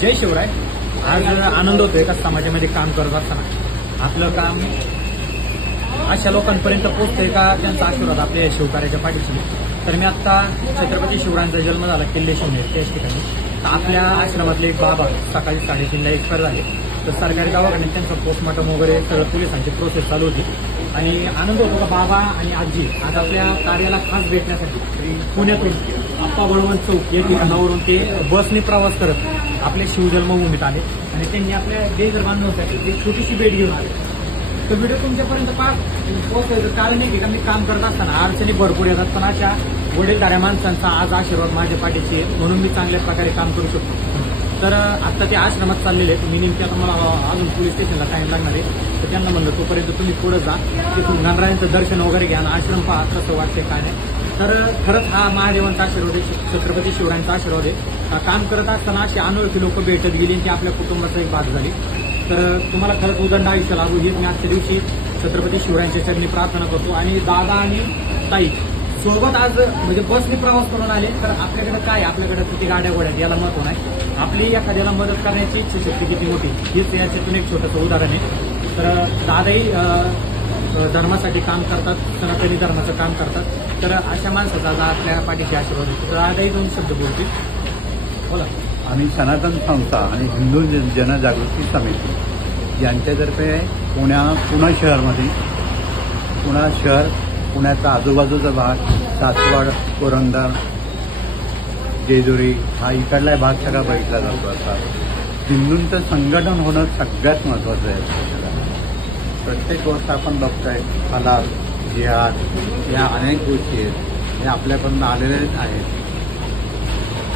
जय शिवराय. आज आनंद होतोय एका समाजामध्ये काम करत असताना. आपलं काम अशा लोकांपर्यंत पोहोचतंय का त्यांचा आशीर्वाद आपल्या शिवकार्याच्या पाठीशी. तर मी आता छत्रपती शिवरायांचा जन्म झाला किल्ले शिवनेर त्याच ठिकाणी. आपल्या आश्रमातले एक बाबा सकाळी 3:30ला एक्सपायर झाले. तर सरकारी दवाखान्यात त्यांचं पोस्टमॉर्टम वगैरे सगळं पोलिसांची प्रोसेस चालू होती. आणि आनंद होतो का बाबा आणि आजी आज आपल्या कार्याला खास भेटण्यासाठी पुण्यातून आप्पा बळवंत चौक या ठिकाणावरून ते बसने प्रवास करत आपल्या शिवजन्मभूमीत आले आणि त्यांनी आपल्या देश बांधण्यासाठी एक छोटीशी भेट घेऊन आले. तो व्हिडिओ तुमच्यापर्यंत पोहोचायचं कारण आहे की मी काम करत असताना अडचणी भरपूर येतात, पण अशा वडीलधाऱ्या माणसांचा आज आशीर्वाद माझ्या पाठीशी आहे म्हणून मी चांगल्या प्रकारे काम करू शकतो. तर आता ते आश्रमात चाललेले आहेत. मी नेमकी आता मला अजून पोलीस स्टेशनला टाइम लागणार आहे. तर त्यांना म्हणलं तोपर्यंत तुम्ही पुढे जा, तिथून गणरायांचं दर्शन वगैरे घ्या आणि आश्रम पहा कसं वाटते काय नाही. तर खरंच हा महादेवांचा आशीर्वाद आहे, छत्रपती शिवरायांचा आशीर्वाद आहे. काम करत असताना अशी अनोळखी लोक भेटत गेली की आपल्या कुटुंबाचा एक भाग झाली. तर तुम्हाला खरंच उदंड आयुष्य लाभू हीच मी आजच्या दिवशी छत्रपती शिवरायांच्या चरणी प्रार्थना करतो. आणि दादा आणि ताई सोबत आज म्हणजे बसने प्रवास करून आले. तर आपल्याकडे काय आपल्याकडे किती गाड्या गोड्यात याला महत्व नाही, आपली एखाद्याला मदत करण्याची इच्छाशक्ती किती मोठी हीच याच्यातून एक छोटंसं उदाहरण आहे. तर दादाही धर्मासाठी काम करतात, सनातनी धर्माचं काम करतात. तर अशा माणसाचा आज आपल्या पाठीशी आशीर्वाद होतो. तर दादाही 2 शब्द बोलतील. बोला. आणि सनातन संस्था आणि हिंदू जनजागृती समिती यांच्यातर्फे पुणे शहरमध्ये पुणे शहर, पुण्याचा आजूबाजूचा भाग, सासवड, पुरंदर, जेजुरी हा इकडला भाग सगळा बघितला जातो. आता हिंदूंचं संघटन होणं सगळ्यात महत्त्वाचं आहे. प्रत्येक गोष्ट आपण बघतोय, हलाल, जिहाद या अनेक गोष्टी आहेत हे आपल्याकडून आलेलेच आहेत.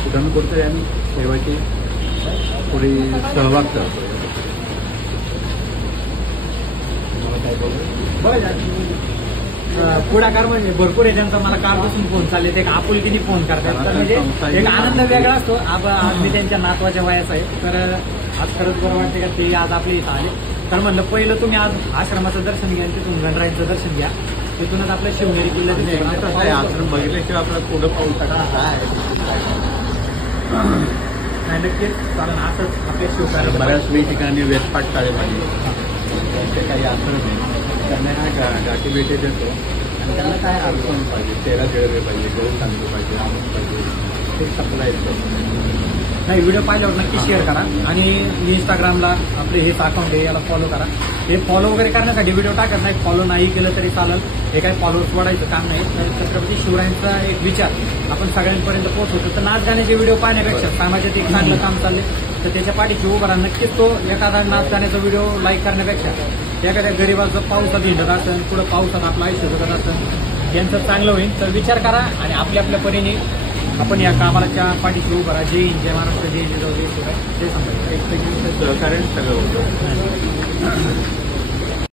कुठं ना कुठं यांनी सेवेची थोडी सहभाग करतो. पुढाकार म्हणजे भरपूर आहे त्यांचा. मला कालपासून फोन चालले ते आपुलकीने फोन करतात. म्हणजे एक आनंद वेगळा असतो. आज मी त्यांच्या नातवाच्या वयाचा आहे. तर आज खरंच बरं वाटते का ते आज आपल्या इथं आले. तर म्हणलं पहिलं तुम्ही आज आश्रमाचं दर्शन घ्या, तिथून गणरायांचं दर्शन घ्या, तिथूनच आपल्या शिवनेरी किल्ल्याचं आश्रम बघितल्याशिवाय आपल्याला पुढं पाहू नाही नक्कीच. कारण असंच आपल्या शिवकार्य बऱ्याच ठिकाणी वेतपाट चालले पाहिजे. त्यांचे काही आश्रम आहे त्यांना काय गाठी भेटी देतो आणि त्यांना काय अडचण पाहिजे, चेहरा खेळले पाहिजे, गहू चांगलं पाहिजे, आमच पाहिजे, ते सप्लाय नाही. व्हिडिओ पाहिल्यावर नक्की शेअर करा आणि इंस्टाग्रामला आपले हेच अकाउंट आहे याला फॉलो करा. हे फॉलो वगैरे करण्यासाठी व्हिडिओ टाकत नाही, फॉलो नाही केलं तरी चालेल. हे काही फॉलोअर्स वाढायचं काम नाही. तर छत्रपती शिवरायांचा एक विचार आपण सगळ्यांपर्यंत पोहोचवतो. तर नाच गाण्याचे व्हिडिओ पाहण्यापेक्षा समाजात एक चांगलं काम चालले तर त्याच्या पाठीशी उभं राहा. नक्कीच तो एखादा नाच गाण्याचा व्हिडिओ लाईक करण्यापेक्षा एखाद्या गरीबाचं पावसात हिंडत असेल, पुढं पावसात आपलं आयुष्य जगत असेल, यांचं चांगलं होईल. तर विचार करा आणि आपल्या आपल्या परीने आपण या कामाच्या पाठीशी उभं राहा. जय हिंद, जय महाराष्ट्र, जय जिजाऊ, जय शिवराय, जय संभाजी. सहकार्य सगळं होतं.